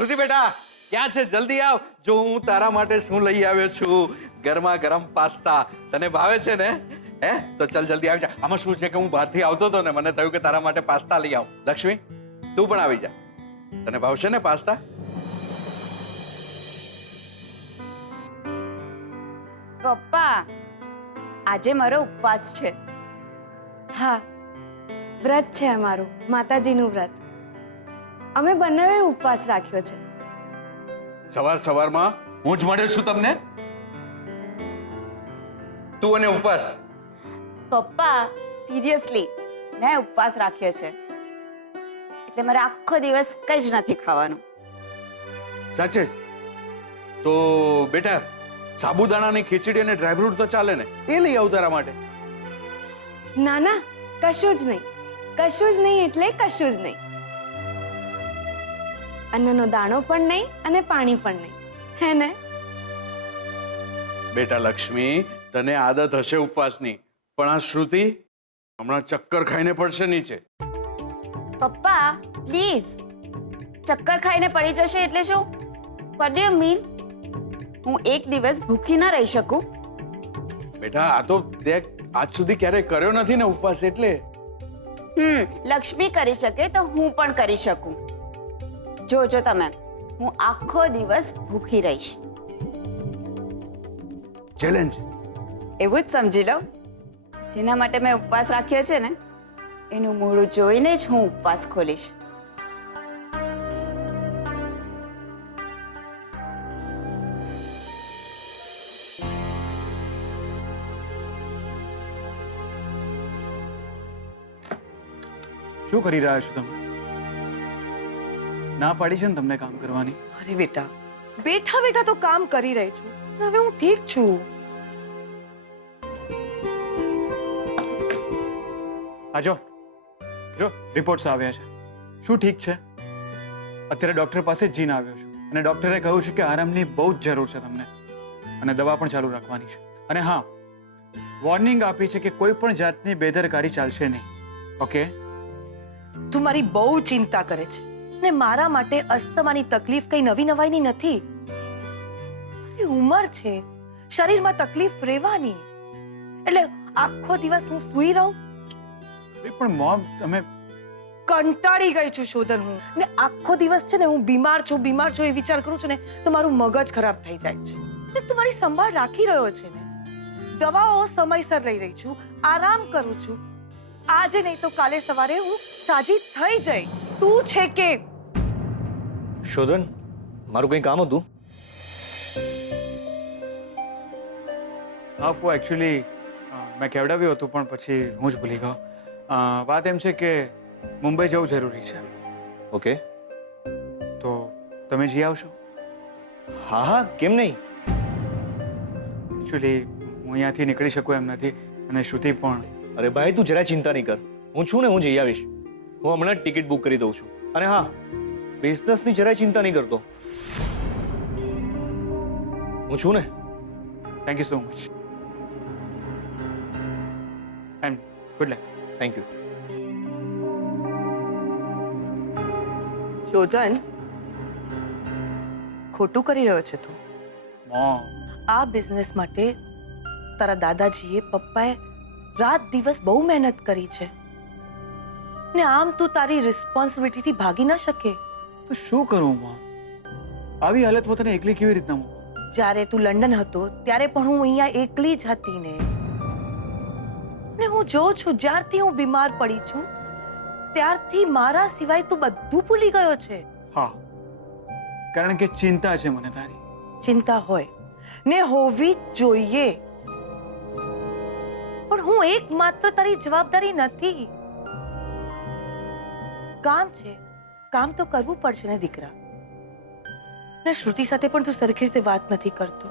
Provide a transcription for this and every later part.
શ્રુતિ બેટા ક્યાં છે? જલ્દી આવ. જો હું તારા માટે શું લઈ આવ્યો છું. ગરમા ગરમ પાસ્તા. તને ભાવે છે ને? હે તો ચાલ જલ્દી આવી જા. આમાં શું છે કે હું બહારથી આવતો હતો ને મને થયું કે તારા માટે પાસ્તા લઈ આવું. લક્ષ્મી તું પણ આવી જા. તને ભાવશે ને પાસ્તા? પપ્પા આજે મારો ઉપવાસ છે. હા, વ્રત છે અમારું, માતાજીનું વ્રત. અમે બંનેએ ઉપવાસ રાખ્યો છે. સવાર સવારમાં હું જ મળ્યો છું તમને. તું અને ઉપવાસ. પપ્પા સિરિયસલી મેં ઉપવાસ રાખ્યો છે એટલે મારે આખો દિવસ કંઈ જ નથી ખાવાનું. સાચે જ? તો બેટા સાબુદાણાની ખીચડી અને ડ્રાયફ્રૂટ તો ચાલે ને? એ લઈ આવું તારા માટે. ના ના, કશું જ નહીં. કશું જ નહીં એટલે કશું જ નહીં. અન્નનો દાણો પણ નહીં અને પાણી પણ નહીં, હે ને? બેટા લક્ષ્મી તને આદત હશે ઉપવાસની, પણ આ શ્રુતિ હમણાં ચક્કર ખાઈને પડશે નીચે. પપ્પા પ્લીઝ, ચક્કર ખાઈને પડી જશે એટલે શું? What do you mean? હું એક દિવસ ભૂખી ના રહી શકું? બેટા આ તો તે આજ સુધી ક્યારેય કર્યો નથી ને ઉપવાસ, એટલે. લક્ષ્મી કરી શકે તો હું પણ કરી શકું. જોજો તમે, હું આખો દિવસ ભૂખી રહીશ. ચેલેન્જ. એવું જ સમજી લો. જેના માટે મેં ઉપવાસ રાખ્યો છે ને એનું મોઢું જોઈને જ હું ઉપવાસ ખોલીશ. શું કરી રહ્યા છો તમે? ના પાડી છે ને તમને કામ કરવાની? અરે બેટા, બેઠા બેઠા તો કામ કરી રહી છું. હવે હું ઠીક છું. આ જો રિપોર્ટ્સ આવ્યા છે. શું ઠીક છે? અત્યારે ડોક્ટર પાસે જ જઈને આવ્યો છું અને ડોક્ટરે કહ્યું છે કે આરામની બહુ જ જરૂર છે તમને અને દવા પણ ચાલુ રાખવાની છે. અને હા, વોર્નિંગ આપી છે કે કોઈ પણ જાતની બેદરકારી ચાલશે નહીં. ઓકે? તું મારી બહુ ચિંતા કરે છે ને મારા માટે અસ્થમાની તકલીફ કઈ નવી નવાઈની નથી. અરે ઉંમર છે, શરીરમાં તકલીફ રહેવાની. એટલે આખો દિવસ હું સૂઈ રહું? પણ મોમ તમે કંટાળી ગઈ છું શોધન હું. ને આખો દિવસ છે ને હું બીમાર છું એ વિચાર કરું છું ને તો મારું મગજ ખરાબ થઈ જાય છે. ને તું મારી સંભાળ રાખી રહ્યો છે ને. દવાઓ સમયસર લઈ રહી છું, આરામ કરું છું. આજે નહીં તો કાલે સવારે હું સાજી થઈ જઈશ. તું છે કે શોધન, મારું કંઈ કામ હતું? હા ફો, એકચ્યુઅલી મેં કહેવડાવ્યું હતું પણ પછી હું જ ભૂલી ગયો. વાત એમ છે કે મુંબઈ જવું જરૂરી છે. ઓકે. તો તમે જઈ આવશો? હા હા, કેમ નહીં? એકચ્યુઅલી હું અહીંયાથી નીકળી શકું એમ નથી અને શ્રુતિ પણ. અરે ભાઈ, તું જરા ચિંતા નહીં કર. હું છું ને, હું જઈ આવીશ. હું હમણાં જ ટિકિટ બુક કરી દઉં છું. અને હા, બિઝનેસની જરાય ચિંતા નહીં કરતો. હું છું ને. Thank you so much and good luck. Thank you. Shodhan, ખોટું કરી રહ્યો છે તું. મોમ, આ બિઝનેસ માટે તારા દાદાજીએ પપ્પાએ રાત દિવસ બહુ મહેનત કરી છે ને આમ તું તારી રિસ્પોન્સિબિલિટીથી ભાગી ન શકે. તો શું કરું મોમ? આવી હાલતમાં તને એકલી કેવી રીતના મૂકું? જ્યારે તું લંડન હતો ત્યારે પણ હું અહીંયા એકલી જ હતી ને હું જોઉં છું જ્યારથી હું બીમાર પડી છું ત્યારથી મારા સિવાય તું બધું ભૂલી ગયો છે. હા, કારણ કે ચિંતા છે મને તારી. ચિંતા હોય ને હોવી જ જોઈએ, પણ હું એકમાત્ર તારી જવાબદારી નથી. કામ છે, કામ તો કરવું પડશે ને દીકરા. ને શ્રુતિ સાથે પણ તું સરખી રીતે વાત નથી કરતો.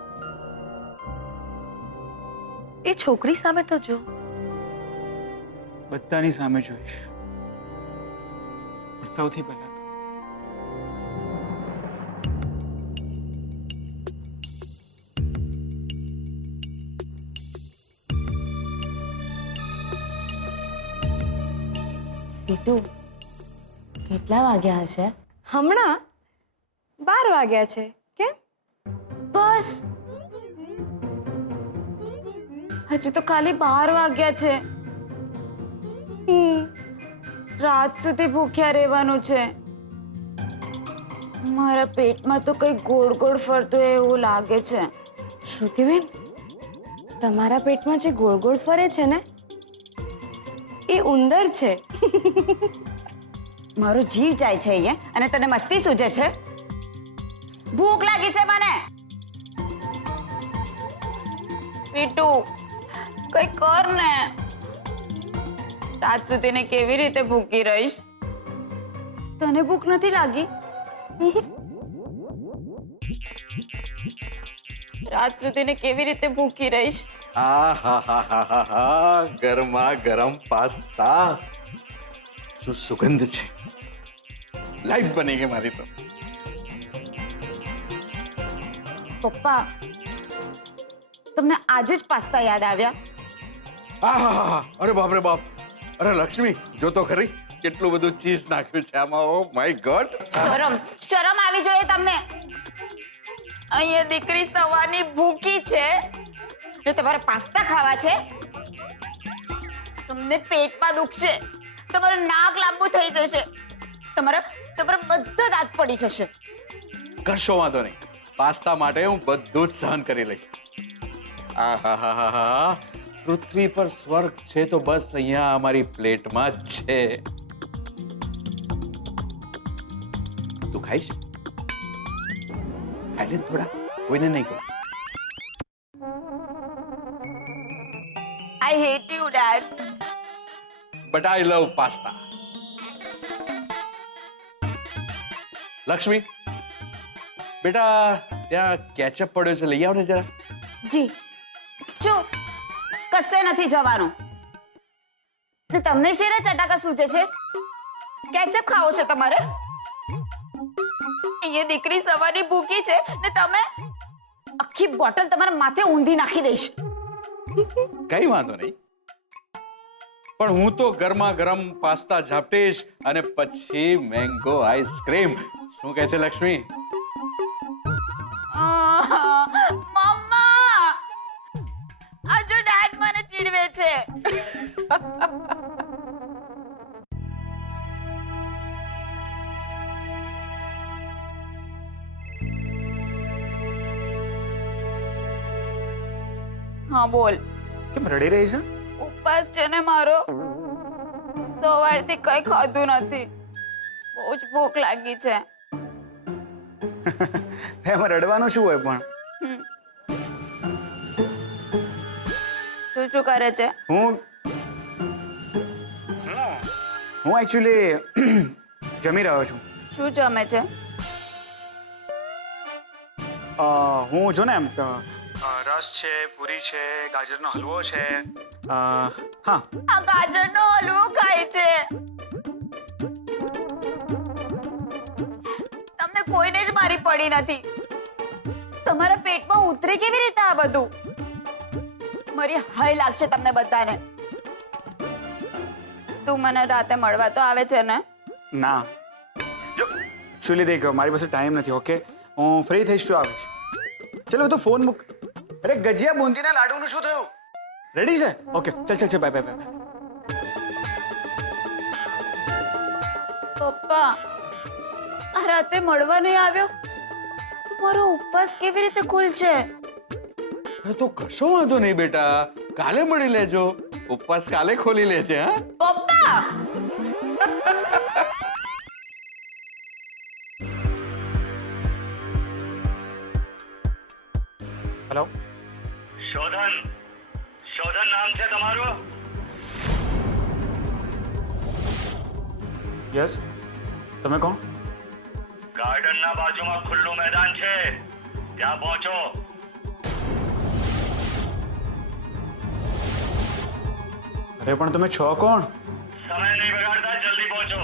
એ છોકરી સામે તો જો. બધાની સામે જોઈશ, પણ સૌથી પહેલા તો સ્વીટુ, કેટલા વાગ્યા હશે? હમણાં 12 વાગ્યા છે. કેમ? બસ હજુ તો ખાલી 12 વાગ્યા છે. રાત સુધી ભૂખ્યા રહેવાનું છે. મારા પેટમાં તો કંઈ ગોળ ગોળ ફરતું હોય એવું લાગે છે. શ્રુતિબેન, તમારા પેટમાં જે ગોળ ગોળ ફરે છે ને એ ઉંદર છે. મારો જીવ જાય છે અહીંયા અને તને મસ્તી સૂજે છે. ભૂખ લાગી છે મને. પીટુ, કઈ કર ને. રાત સુધી ને કેવી રીતે ભૂખી રહીશ? તને ભૂખ નથી લાગી? રાત સુધી ને કેવી રીતે ભૂખી રહીશ? આહાહાહાહા, ગરમા ગરમ પાસ્તા, શું સુગંધ છે. લાઈફ બની ગઈ મારી તો. પપ્પા, તમને આજે જ પાસ્તા યાદ આવ્યા? આહાહા, અરે બાપ રે બાપ. અરે લક્ષ્મી, જો તો ખરી કેટલું બધું ચીઝ નાખ્યું છે આમાં. Oh my God. શરમ આવી જોઈએ તમને. અહીંયા દીકરી સવારની ભૂખી છે ને તમારે પાસ્તા ખાવા છે. તમને પેટમાં દુખશે, તમારું નાક લાંબુ થઈ જશે, તમારા બધા દાંત પડી જશે. કશો વાંધો નહીં, પાસ્તા માટે હું બધું જ સહન કરી લઈશ. આહાહાહા, પૃથ્વી પર સ્વર્ગ છે તો બસ અહીંયા અમારી પ્લેટમાં જ છે. તું ખાઈશ? ખાઈ લે ને થોડા, કોઈને નહીં કહું. I hate you dad. But I love pasta. Lakshmi, બેટા ત્યાં કેચઅપ પડ્યો છે, લઈ આવ ને જરા. જી. શું કશે નથી જવાનું? ને તમને શેના ચટાકા સૂજે છે? કેચઅપ ખાવો છે તમારે? એ દીકરી સવારની ભૂખી છે ને તમે આખી બોટલ તમારા માથે ઊંધી નાખી દઈશ. કઈ વાંધો નહીં, પણ હું તો ગરમા ગરમ પાસ્તા ઝાપટીશ અને પછી મેંગો આઈસ્ક્રીમ. શું કહે છે લક્ષ્મી? મમ્મા, આ જો ડેડ મને ચીડવે છે. હા બોલ. કેમ રડી રહી છે? ઉપવાસ છે ને મારો. સવારથી કઈ ખાધું નથી. બહુ જ ભૂખ લાગી છે. એમાં રડવાનું શું હોય પણ? તું શું કરે છે? હું એકચ્યુઅલી જમી રહ્યો છું. શું જમે છે? હું જો ને એમ રસ છે, પૂરી છે, ગાજરનો હલવો છે. હા, આ ગાજરનો હલવો ખાય છે. તમને કોઈને જ મારી પડી નથી. તમારા પેટમાં ઉતરે કેવી રીતે આ બધું? મારી હાય લાગશે તમને બધાને. તું મને રાતે મળવા તો આવે છે ને? ના જો શુલી દેખ, મારી પાસે ટાઈમ નથી. ઓકે, હું ફ્રી થઈશ તો આવીશ. ચલો તો ફોન મૂક. અરે ગજિયા બુંદીના લાડુનું શું થયું? રેડી છે? ઓકે, ચલ બાય બાય. પપ્પા, આ રાતે મળવા નહીં આવ્યો તો મારો ઉપવાસ કેવી રીતે ખુલશે? અરે તો કશો વાંધો નહીં બેટા, કાલે મળી લેજો. ઉપવાસ કાલે ખોલી લેજે. હા પપ્પા, હેલો, શોધન નામ છે તમારું? યસ, તમે કોણ? ગાર્ડનના બાજુમાં ખુલ્લું મેદાન છે, ત્યાં પહોંચો. અરે પણ તમે છો કોણ? સમય નહીં બગાડતા, જલ્દી પહોંચો.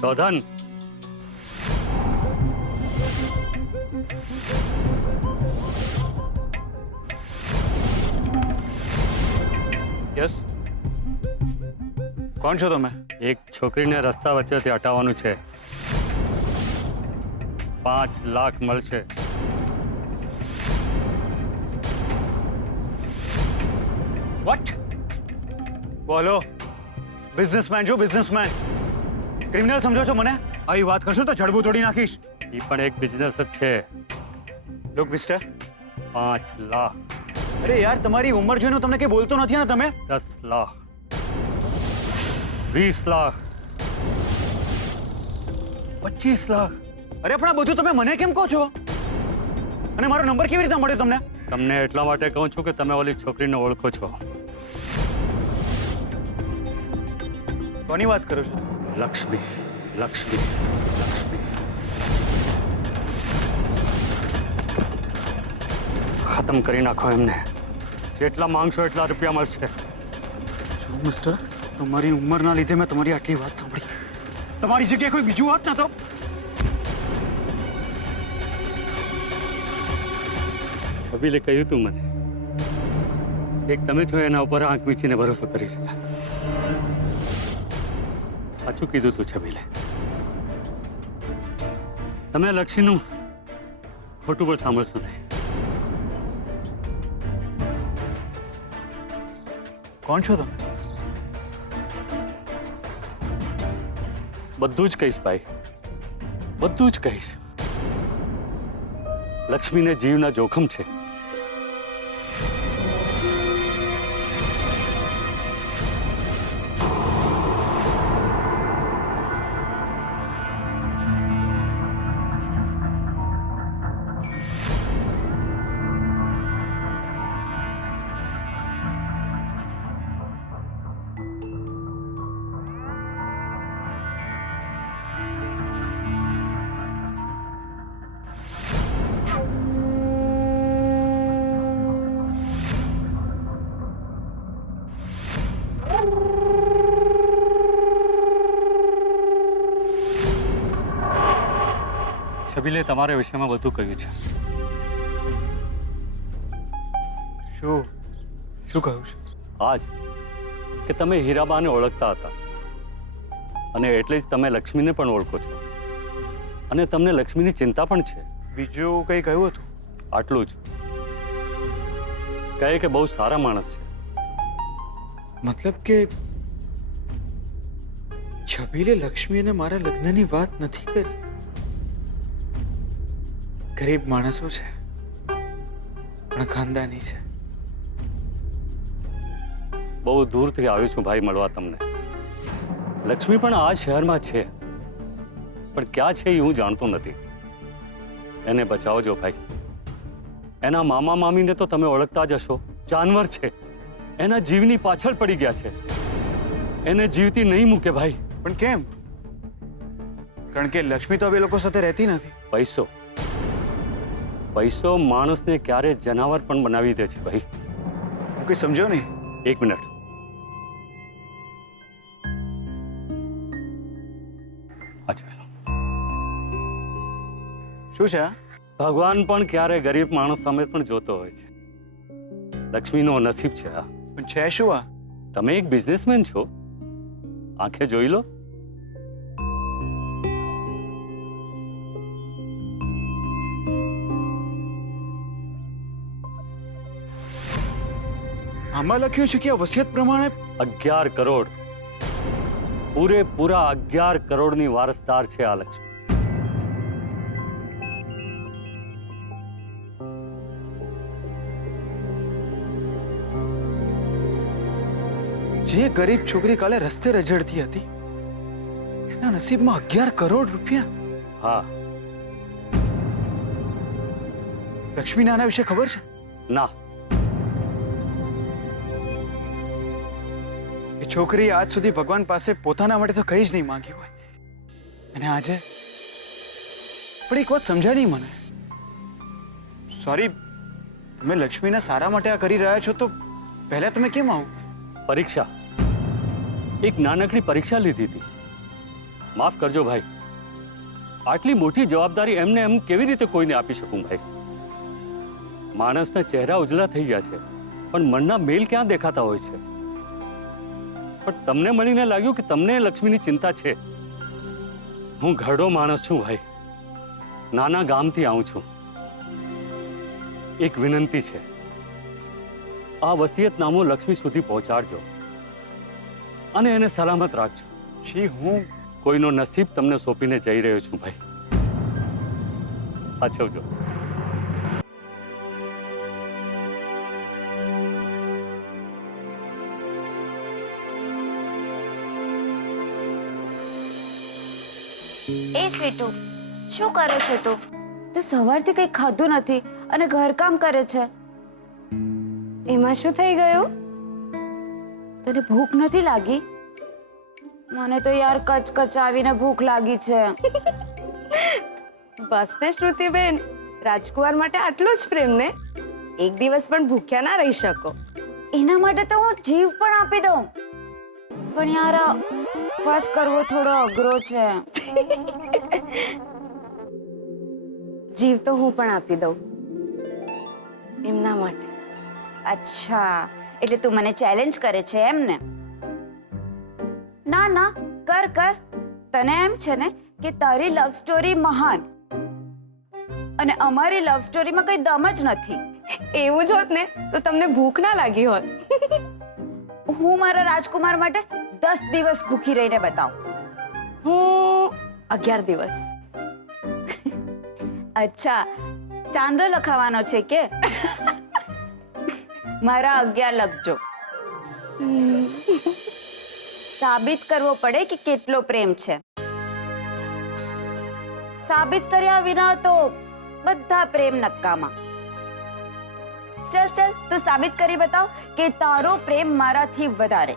શોધન, યસ, કોણ છો તમે? એક છોકરીને રસ્તા વચ્ચેથી હટાવવાનું છે. 5 લાખ મળશે. વોટ? બોલો, બિઝનેસમેન છો, બિઝનેસમેન. ક્રિમિનલ સમજો છો મને? આવી વાત કરશો તો જડબું તોડી નાખીશ. એ પણ એક બિઝનેસ જ છે. લુક મિસ્ટર, 5 લાખ, અરે યાર તમારી ઉંમર જોઈને તમને કઈ બોલતો નથી ને તમે? 10 લાખ, 20 લાખ, 25 લાખ. અરે પણ આ બધું તમે મને કેમ કહો છો? અને મારો નંબર કેવી રીતે મળ્યો તમને? તમને એટલા માટે કહું છું કે તમે ઓલી છોકરીને ઓળખો છો. કોની વાત કરો છો? લક્ષ્મી, લક્ષ્મી, લક્ષ્મી. ખતમ કરી નાખો એમને. જેટલા માંગશો એટલા રૂપિયા મળશે. શું મિસ્ટર, તમારી ઉંમરના લીધે મેં તમારી આટલી વાત સાંભળી. તમારી જગ્યાએ કોઈ બીજું વાત ના તો? છબીલે કહ્યું તું મને, એક તમે છો એના ઉપર આંખ મીચીને ભરોસો કરી શકાય. સાચું કીધું તું છબીલે. તમે લક્ષ્મીનું ખોટું પણ સાંભળશો નહીં. કોણ છો તમે? બધું જ કહીશ ભાઈ, બધું જ કહીશ. લક્ષ્મીને જીવના જોખમ છે. છબીલે તમારા વિષયમાં બધું કહ્યું છે. શું શું કહું છું? આજ કે તમે હીરાબાને ઓળખતા હતા અને એટલે જ તમે લક્ષ્મીને પણ ઓળખો છો અને તમને લક્ષ્મીની ચિંતા પણ છે. બીજું કંઈ કહ્યું હતું? આટલું જ. કહે કે બહુ સારા માણસ છે. મતલબ કે છબીલે લક્ષ્મી અને મારા લગ્નની વાત નથી કરી. ગરીબ માણસો છે પણ ખાનદાની છે. બહુ દૂરથી આવ્યો છું ભાઈ મળવા તમને. લક્ષ્મી પણ આ શહેરમાં છે પણ ક્યાં છે એ હું જાણતો નથી. એને બચાવજો ભાઈ. એના મામા મામીને તો તમે ઓળખતા જ હશો. જાનવર છે, એના જીવની પાછળ પડી ગયા છે. એને જીવતી નહીં મૂકે ભાઈ. પણ કેમ? કારણ કે લક્ષ્મી તો હવે લોકો સાથે રહેતી નથી. પૈસો, પૈસો માણસને ક્યારે જનાવર પણ બનાવી દે છે ભાઈ. હું કંઈ સમજ્યો નહીં. એક મિનિટ. શું છે આ? ભગવાન પણ ક્યારે ગરીબ માણસ સામે પણ જોતો હોય છે. લક્ષ્મીનો નસીબ છે આ. પણ છે શું આ? તમે એક બિઝનેસમેન છો, આંખે જોઈ લો. આમાં લખ્યું છે કે આ વસિયત પ્રમાણે 11 કરોડ, પૂરેપૂરા 11 કરોડની વારસદાર છે આ લક્ષ્મી. જે ગરીબ છોકરી કાલે રસ્તે રઝળતી હતી એના નસીબમાં 11 કરોડ રૂપિયા. હા. લક્ષ્મીને આના વિશે ખબર છે? ના. એ છોકરી આજ સુધી ભગવાન પાસે પોતાના માટે તો કંઈ જ નહીં માંગ્યું હોય અને આજે પણ એક વાત સમજાય નહીં મને. સોરી, તમે લક્ષ્મીના સારા માટે આ કરી રહ્યા છો તો પહેલા તમે કેમ આવું? પરીક્ષા, એક નાનકડી પરીક્ષા લીધી હતી. માફ કરજો ભાઈ, આટલી મોટી જવાબદારી એમને એમ કેવી રીતે કોઈને આપી શકું ભાઈ? માણસના ચહેરા ઉજળા થઈ ગયા છે, પણ મનના મેલ ક્યાં દેખાતા હોય છે? પણ તમને મળીને લાગ્યું કે તમને લક્ષ્મીની ચિંતા છે. હું ઘરડો માણસ છું ભાઈ, નાના ગામથી આવું છું. એક વિનંતી છે, આ વસિયતનામું લક્ષ્મી સુધી પહોંચાડજો અને એને સલામત રાખજો. જી હું કોઈનો નસીબ તમને સોંપીને જઈ રહ્યો છું ભાઈ, સાચવજો. એ સ્વીટુ, શું કરે છે તું? તું સવારથી કંઈ ખાધું નથી અને ઘરકામ કરે છે. એમાં શું થઈ ગયું? તને ભૂખ નથી લાગી? મને તો યાર કચકચાવીને ભૂખ લાગી છે. બસ ને શ્રુતિબેન, રાજકુમાર માટે આટલો જ પ્રેમ ને? એક દિવસ પણ ભૂખ્યા ના રહી શકો. એના માટે તો હું જીવ પણ આપી દઉં, પણ યાર ઉપવાસ કરવો થોડો અઘરો છે. જીવ તો હું પણ આપી દઉં એમના માટે. અચ્છા, એટલે તું મને ચેલેન્જ કરે છે એમ ને? ના ના, કર કર. તને એમ છે ને કે તારી લવ સ્ટોરી મહાન અને અમારી લવ સ્ટોરીમાં કઈ દમ જ નથી. એવું જ હોત ને તો તમને ભૂખ ના લાગી હોત. હું મારા રાજકુમાર માટે 10 દિવસ ભૂખી રહીને બતાવું. હું 11 દિવસ. અચ્છા, ચાંદો લખાવાનો છે કે? મારા 11 લખજો. સાબિત કરવો પડે કે કેટલો પ્રેમ છે. સાબિત કર્યા વિના તો બધા પ્રેમ નક્કામાં. ચલ ચલ, તું સાબિત કરી બતાવ કે તારો પ્રેમ મારાથી વધારે.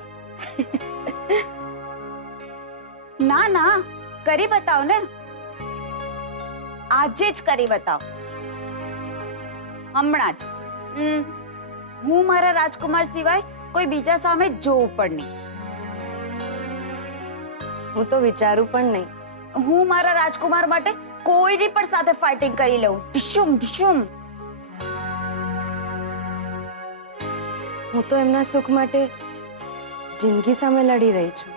ના ના, કરી બતાવ ને. આજે જ કરી બતાવ, હમણાં જ. હું મારા રાજકુમાર સિવાય કોઈ બીજા સામે જોઉં પણ નહીં. હું તો વિચારું પણ નહીં. હું મારા રાજકુમાર માટે કોઈની પણ સાથે ફાઇટિંગ કરી લઉં. ઢીશુમ ઢીશુમ. હું તો એમના સુખ માટે જિંદગી સામે લડી રહી છું.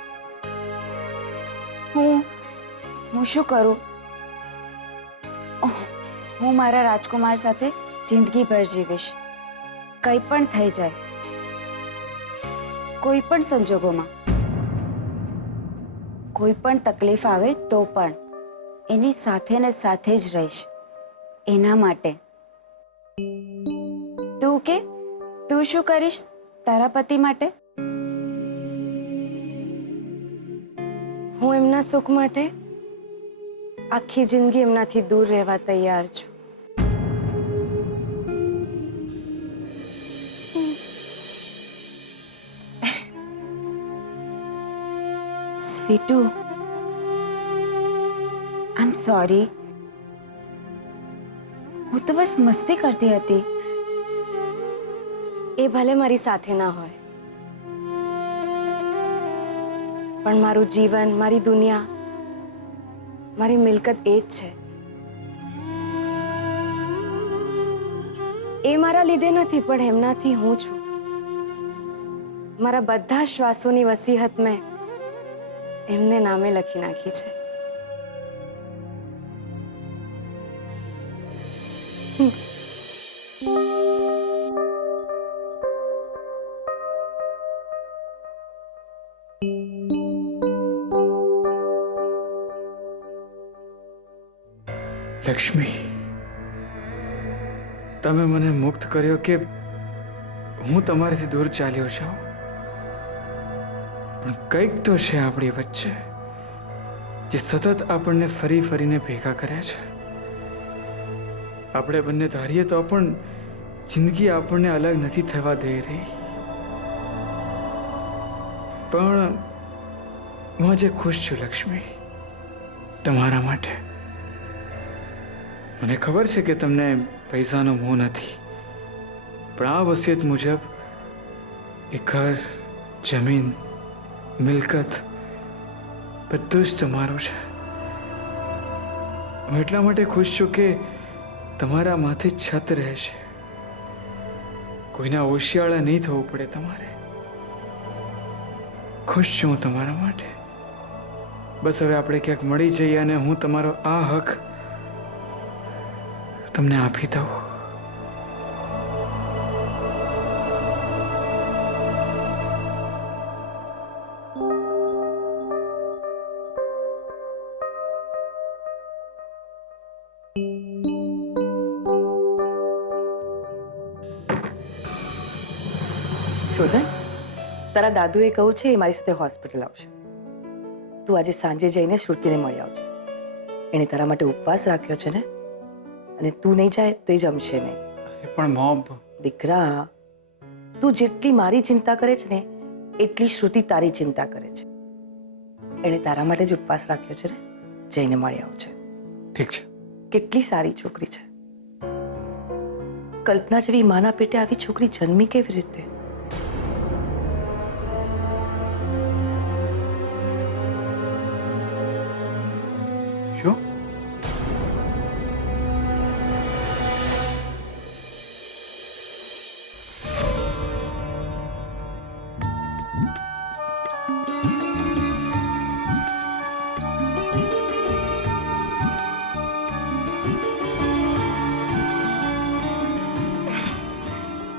હું શું કરું? હું મારા રાજકુમાર સાથે જિંદગીભર જીવીશ. કંઈ પણ થઈ જાય, કોઈ પણ સંજોગોમાં, કોઈ પણ તકલીફ આવે તો પણ એની સાથે ને સાથે જ રહીશ. એના માટે. તું કે, તું શું કરીશ તારા પતિ માટે? હું એમના સુખ માટે આખી જિંદગી એમનાથી દૂર રહેવા તૈયાર છું. સ્વીટુ, આઈ એમ સોરી. હું તો બસ મસ્તી કરતી હતી. એ ભલે મારી સાથે ના હોય, પણ મારું જીવન, મારી દુનિયા, મારી મિલકત એ જ છે. એ મારા લીધે નથી, પણ એમનાથી હું છું. મારા બધા શ્વાસોની વસીહત મેં એમને નામે લખી નાખી છે. લક્ષ્મી, તમે મને મુક્ત કર્યો કે હું તમારાથી દૂર ચાલ્યો જાઉં, પણ કંઈક તો છે આપણી વચ્ચે જે સતત આપણને ફરી ફરીને ભેગા કર્યા છે. આપણે બંને ધારીએ તો પણ જિંદગી આપણને અલગ નથી થવા દઈ રહી. પણ હું આજે ખુશ છું લક્ષ્મી, તમારા માટે. મને ખબર છે કે તમને પૈસાનો મોહ નથી, પણ આ વસિયત મુજબ એ ઘર, જમીન, મિલકત બધું જ તમારું છે. હું એટલા માટે ખુશ છું કે તમારા માથે છત રહેશે. કોઈના ઓશિયાળા નહીં થવું પડે તમારે. ખુશ છું હું તમારા માટે. બસ હવે આપણે ક્યાંક મળી જઈએ અને હું તમારો આ હક તમને આપી દઉં. શોધન, તારા દાદુએ કહ્યું છે એ મારી સાથે હોસ્પિટલ આવશે. તું આજે સાંજે જઈને શ્રુતિને મળી આવજે. એણે તારા માટે ઉપવાસ રાખ્યો છે ને, અને તું નહીં જાય તો એ જમશે નહીં. પણ મોમ, દીકરા, તું જેટલી મારી ચિંતા કરે છે ને એટલી શ્રુતિ તારી ચિંતા કરે છે. એણે તારા માટે જ ઉપવાસ રાખ્યો છે ને, જઈને મળી આવજે. ઠીક છે. કેટલી સારી છોકરી છે. કલ્પના જેવી માના પેટે આવી છોકરી જન્મી કેવી રીતે? શું?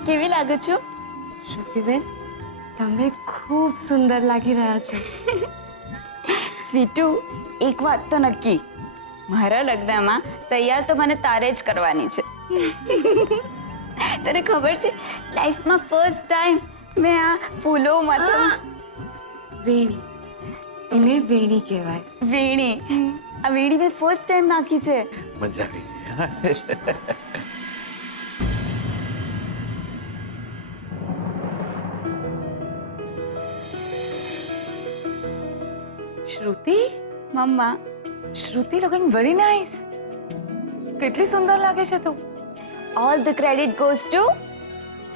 કેવી લાગુ છું? શ્રુતિબેન, તમે ખૂબ સુંદર લાગી રહ્યા છો. સ્વીટુ, એક વાત તો નક્કી, મારા લગ્નમાં તૈયાર તો મને તારે જ કરવાની છે. તને ખબર છે, લાઈફમાં ફર્સ્ટ ટાઈમ મેં આ ફૂલો માથામાં વેણી, એને વેણી કહેવાય. વીણી, આ વીણી મેં ફર્સ્ટ ટાઈમ નાખી છે. મજા આવી. Shruti, mamma, Shruti looking very nice. કેટલી સુંદર લાગે છે તું. All the credit goes to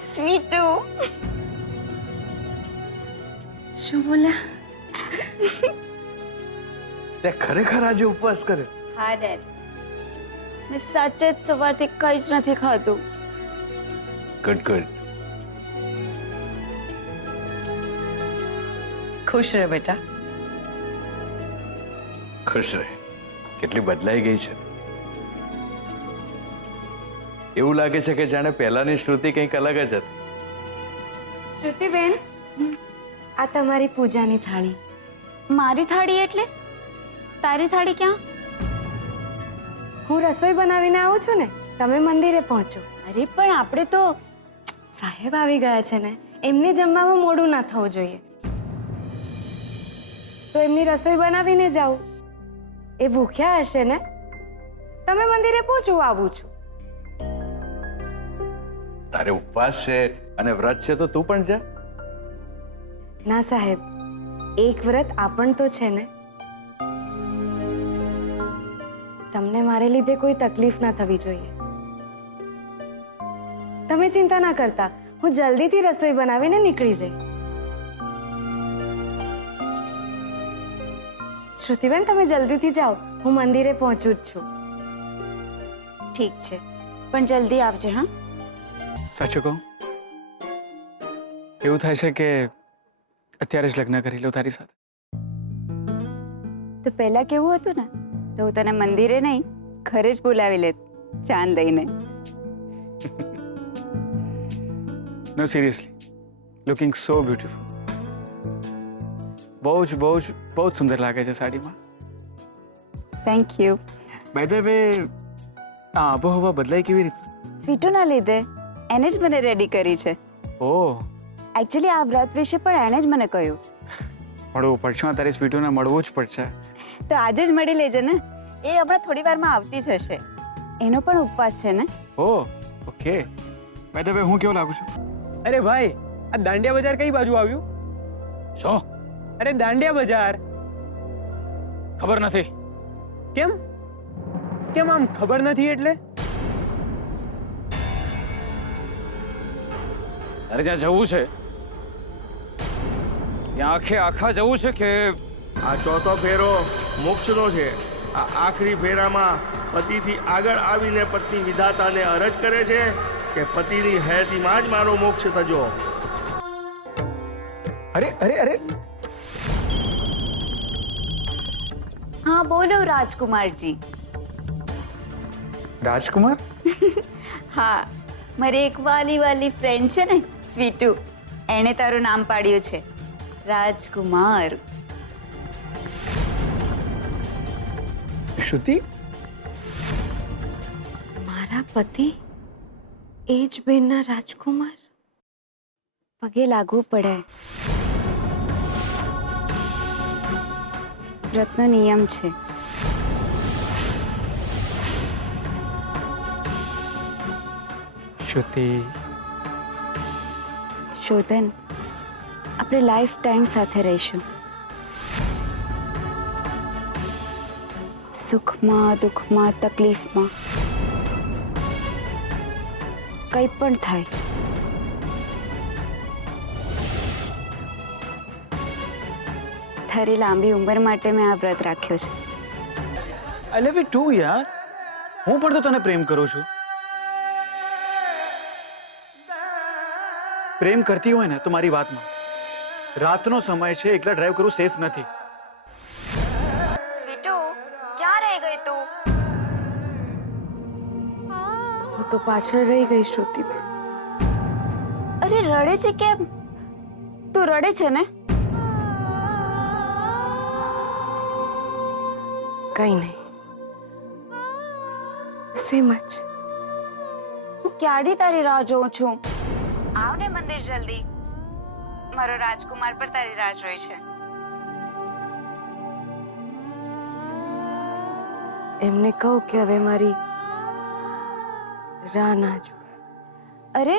Sweetu. શું બોલ્યા? તે ખરેખર આજે ઉપવાસ કરે? હા ડેડ, મેં સાચે જ સવારથી કંઈ જ નથી ખાધું. Good good. ખુશ રહે બેટા. ખુશ રહે. કેટલી બદલાઈ ગઈ છે. એવું લાગે છે કે જાણે પહેલાની શ્રુતિ કંઈક અલગ જ હતી. શ્રુતિબેન, આ તમારી પૂજાની થાળી. મારી થાળી એટલે? તારી થાળી ક્યાં? હું રસોઈ બનાવીને આવું છું ને, તમે મંદિરે પહોંચો. અરે પણ આપણે તો સાહેબ આવી ગયા છે ને, એમને જમવામાં મોડું ના થવું જોઈએ. તો એમની રસોઈ બનાવીને જાઓ. એ ભૂખ્યા હશે ને. તમે મંદિરે પહોંચો, હું આવું છું. તારે ઉપવાસ છે અને વ્રત છે તો તું પણ જા. ના સાહેબ, એક વ્રત આપણ તો છે ને. તમને મારે લીધે કોઈ તકલીફ ના થવી જોઈએ. તમે ચિંતા ના કરતા, હું જલ્દીથી રસોઈ બનાવીને નીકળી જઈ. શ્રુતિબેન, તમે જલ્દીથી જાઓ, હું મંદિરે પહોંચું જ છું. ઠીક છે, પણ જલ્દી આવજે. હા, સાચું કહું, એવું થાય છે કે અત્યારે જ લગ્ન કરી લઉં તારી સાથે. તો પહેલા કેવું હતું ને, તો હું તને મંદિરે નહીં ઘરે જ બોલાવી લેત, ચાંદ લઈને. No seriously, looking so beautiful. બહુ જ સુંદર લાગે છે સાડીમાં. Thank you. By the way, આ આબોહવા બદલાઈ કેવી રીતે? સ્વીટુના લીધે એને જ મને રેડી કરી છે. ઓહ, એકચ્યુઅલી આ વ્રત વિશે પણ એને જ મને કહ્યું. મળવું પડશે, તારી સ્વીટોને મળવું જ પડશે. તો આજે જ મળી લેજે ને, એ હમણાં થોડી વારમાં આવતી જ હશે. એનો પણ ઉપવાસ છે ને. ઓહ, ઓકે. બાય ધ વે, હું કેવો લાગુ છું? અરે ભાઈ, આ દાંડિયા બજાર કઈ બાજુ આવ્યું? શું? અરે દાંડિયા બજાર. ખબર નથી. કેમ કેમ આમ ખબર નથી એટલે? અરે જ્યાં જવું છે ત્યાં આખા જવું છે કે આ ચોથો ફેરો મોક્ષનો છે. આ આખરી ફેરામાં પતિથી આગળ આવીને પત્ની વિધાતાને અરજ કરે છે કે પતિની હયાતીમાં જ મારો મોક્ષ થજો. અરે અરે અરે હા બોલો રાજકુમારજી. રાજકુમાર હા, મારી એક વાલી વાલી ફ્રેન્ડ છે ને સ્વીટુ, એણે તારું નામ પાડ્યું છે રાજકુમાર. શ્રુતિ મારા પતિ એ જ બેનના રાજકુમાર. પગે લાગવું પડે. વ્રતનો નિયમ છે. શ્રુતિ, શોધન, આપણે લાઈફ ટાઈમ સાથે રહીશું. સુખમાં દુઃખમાં તકલીફમાં કંઈ પણ થાય, તારી લાંબી ઉંમર માટે મેં આ વ્રત રાખ્યો છે. આઈ લવ યુ ટુ યાર. હું પણ તો તને પ્રેમ કરું છું. પ્રેમ કરતી હોય ને તો મારી વાત માન. રાતનો સમય છે, એકલા ડ્રાઈવ કરવું સેફ નથી. સ્વીટુ, ક્યાં રહી ગઈ તું? હું તો પાછળ રહી ગઈ શ્રુતિબેન. અરે રડે છે કેમ? તું રડે છે ને? કંઈ નહીં, સેમ જ. હું ક્યારની તારી રાહ જોઉં છું. આવ ને મંદિર જલ્દી. મારો રાજકુમાર પર તારી રાહ જોઈ છે. એમને કહું કે હવે મારી રાહ ના જો. અરે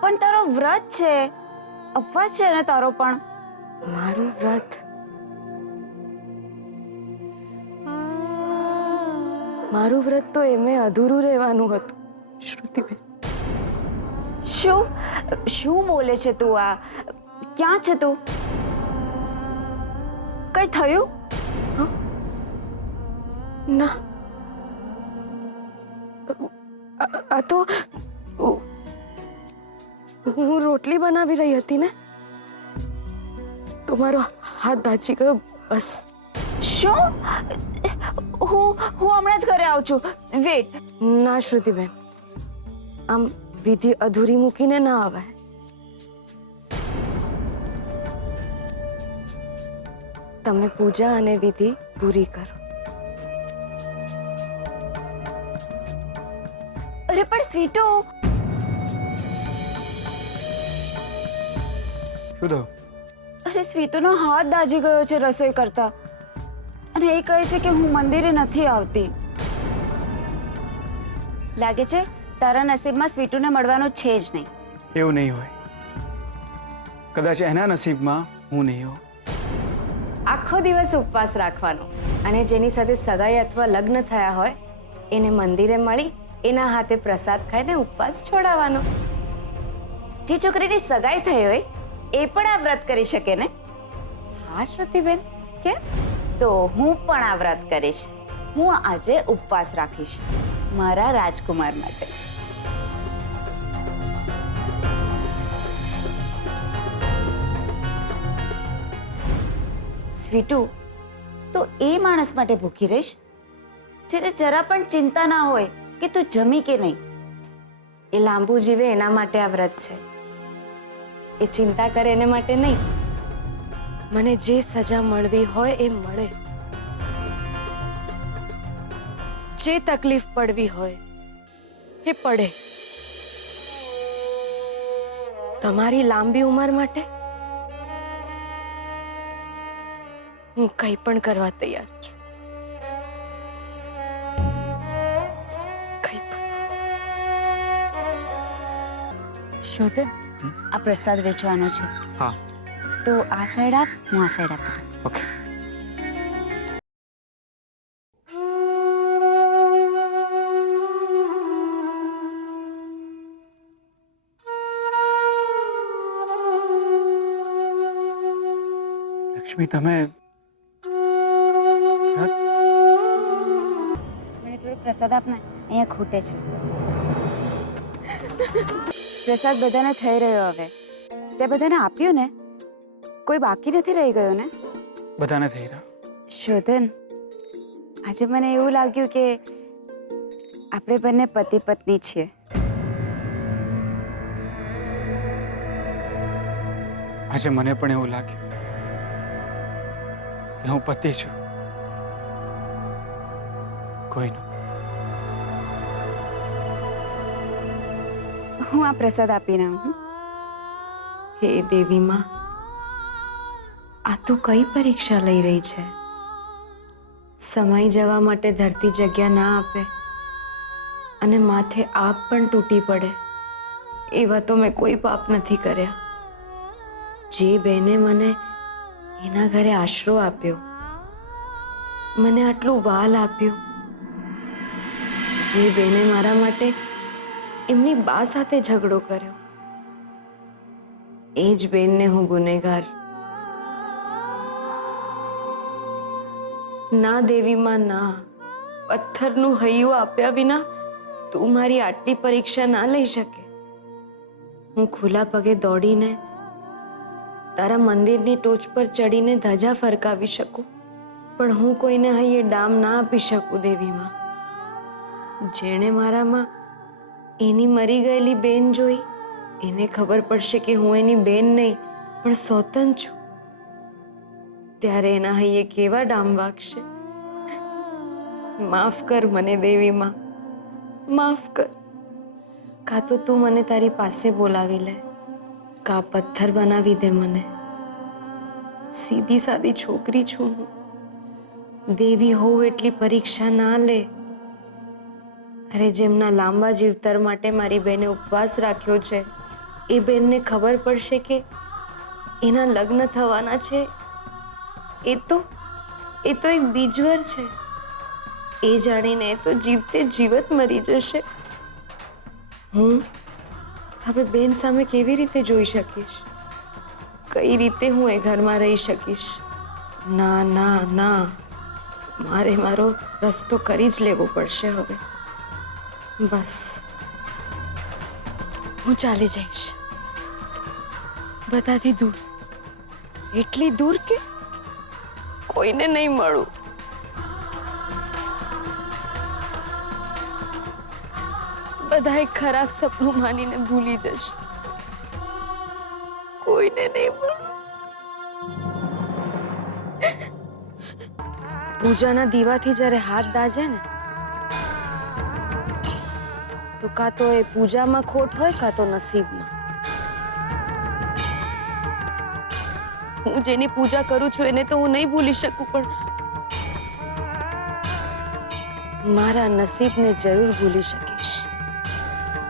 પણ તારો વ્રત છે, ઉપવાસ છે ને તારો પણ. મારું વ્રત મારું વ્રત તો એમે અધૂરું રહેવાનું હતું શ્રુતિબેન. શું શું બોલે છે તું? આ ક્યાં છે તું? કઈ થયું? ના, આ તો હું રોટલી બનાવી રહી હતી ને તો મારો હાથ દાજી ગયો. બસ. શું? હું હમણાં જ ઘરે આવું છું. વેટ. ના શ્રુતિબેન, આમ વિધિ અધૂરી મૂકીને ના આવાય. તમે પૂજા અને વિધિ પૂરી કરો. અરે પણ સ્વીટુ, શું થયું? અરે સ્વીતુનો હાથ દાજી ગયો છે રસોઈ કરતા, અને એ કહે છે કે હું મંદિરે નથી આવતી. લાગે છે તારા નસીબમાં સ્વીટુને મળવાનું છે જ નહીં. એવું નહીં હોય. કદાચ એના નસીબમાં હું નહીં હોઉં. આખો દિવસ ઉપવાસ રાખવાનો અને જેની સાથે સગાઈ અથવા લગ્ન થયા હોય એને મંદિરે મળી એના હાથે પ્રસાદ ખાઈને ઉપવાસ છોડાવવાનો. જે છોકરીની સગાઈ થઈ હોય એ પણ આ વ્રત કરી શકે ને? હા શ્રુતિબેન, કેમ? તો હું પણ આ વ્રત કરીશ. હું આજે ઉપવાસ રાખીશ મારા રાજકુમાર માટે. સ્વીટુ, તો એ માણસ માટે ભૂખી રહીશ જેને જરા પણ ચિંતા ના હોય કે તું જમી કે નહીં. એ લાંબુ જીવે એના માટે આ વ્રત છે. એ ચિંતા કરે એને માટે નહીં. મને જે સજા મળવી હોય એ મળે, જે તકલીફ પડવી હોય એ પડે. તમારી લાંબી ઉંમર માટે હું કંઈ પણ કરવા તૈયાર છું. કંઈ પણ. શોધન, આ પ્રસાદ વેચવાનો છે. હા. તો આ સાઈડ આપ, હું આ સાઈડ આપું. ઓકે. લક્ષ્મી, તમે પ્રસાદ આપને, અહીંયા ખૂટે છે. પ્રસાદ બધાને થઈ રહ્યો હવે. તે બધાને આપ્યું ને? કોઈ બાકી નથી રહી ગયો ને? બધાને થઈ રહ્યા. શોધન, આજે મને એવું લાગ્યું કે આપણે બંને પતિ પત્ની છીએ. આજે મને પણ એવું લાગ્યું કે હું પતિ છું કોઈનો. હું આ પ્રસાદ આપીને આવું. હે દેવી માં, આ તો કઈ પરીક્ષા લઈ રહી છે? સમય જવા માટે ધરતી જગ્યા ના આપે અને માથે આપ પણ તૂટી પડે, એવા તો મેં કોઈ પાપ નથી કર્યા. જે બેને મને એના ઘરે આશરો આપ્યો, મને આટલું વાલ આપ્યું, જે બેને મારા માટે એમની બા સાથે ઝઘડો કર્યો, એ જ બેનને હું ગુનેગાર. ના દેવી માં ના, પથ્થરનું હૈયું આપ્યા વિના તું મારી આટલી પરીક્ષા ના લઈ શકે. હું ખુલ્લા પગે દોડીને તારા મંદિરની ટોચ પર ચડીને ધજા ફરકાવી શકું, પણ હું કોઈને હૈયે ડામ ના આપી શકું દેવીમાં. જેણે મારામાં એની મરી ગયેલી બેન જોઈ, એને ખબર પડશે કે હું એની બેન નહીં પણ સોતન છું, ત્યારે એના હૈયે કેવા ડામ વાગશે. માફ કર મને દેવીમાં, માફ કર. કાં તો તું મને તારી પાસે બોલાવી લે, કાં પથ્થર બનાવી દે મને. સીધી સાદી છોકરી છું હું, દેવી હોવ એટલી પરીક્ષા ના લે. અરે જેમના લાંબા જીવતર માટે મારી બેને ઉપવાસ રાખ્યો છે, એ બેનને ખબર પડશે કે એના લગ્ન થવાના છે, એ તો એક બીજવર છે. એ જાણીને એ તો જીવતે જીવત મરી જશે. હું હવે બેન સામે કેવી રીતે જોઈ શકીશ? કઈ રીતે હું એ ઘરમાં રહી શકીશ? ના ના ના, મારે મારો રસ્તો કરી જ લેવો પડશે હવે. બસ હું ચાલી જઈશ, બધાથી દૂર, એટલી દૂર કે કોઈને નહીં મળું. બધા એક ખરાબ સપનું માનીને ભૂલી જશે, કોઈને નહીં મળું. પૂજાના દીવાથી જ્યારે હાથ દાજે ને, તો કાં તો એ પૂજામાં ખોટ હોય કાં તો નસીબમાં. હું જેની પૂજા કરું છું એને તો હું નહીં ભૂલી શકું, પણ મારા નસીબને જરૂર ભૂલી શકે.